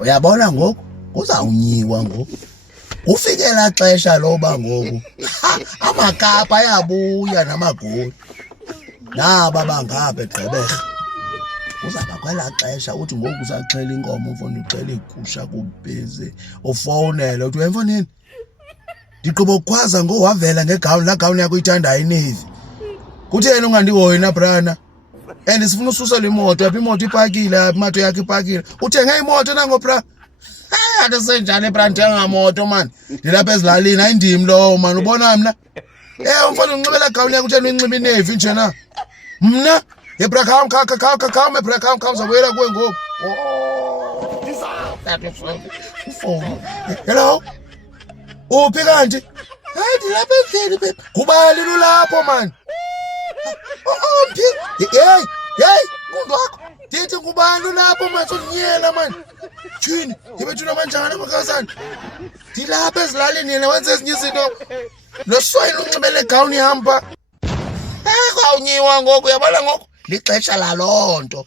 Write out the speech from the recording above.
Uyabona ngoku kuzawunyiwa ngoku. Ufikela xesha loba ngoku amakapa ayabuya namagoli. Naba bangapha eGqeberha. Uzaba kwela xesha uthi ngoku usaxhela inkomo ufuna uxhela igusha kubhizi ufowunele uthi uyamfonini. Ndiqobo ukwaza ngowavela ngegawuni la gawuni yakho uyithandayo inevi. Kutheni ungandihoyi na brana? And sifuna ususela imoto apha imoto ipakile apha imoto yakho ipakile. Uthenge imoto nango bra. Ade senjani bra ndithenga imoto man. Ndilapha ezilalini ayindimi lowo man ubona mina. Umfana unxibela gawuni yakho utheni unxiba inevi nje na. Mna yebra khawume bra khawume uzawuyela kuwe ngoku. Ufone. Hello. Uphi kanti? Hayi ndilapha endlini babe. Kubali lulapho man. Hey, kundu wakho. Ndithi ngubani ulapho manje unyela manje. Thini? Yebethuna manjani makazana? Ndilapha ezilalini yena wenza ezinye izinto. Noswayini unxibele gawuni yahamba. Kwawunyiwa ngoku uyabona ngoku lixesha laloo nto.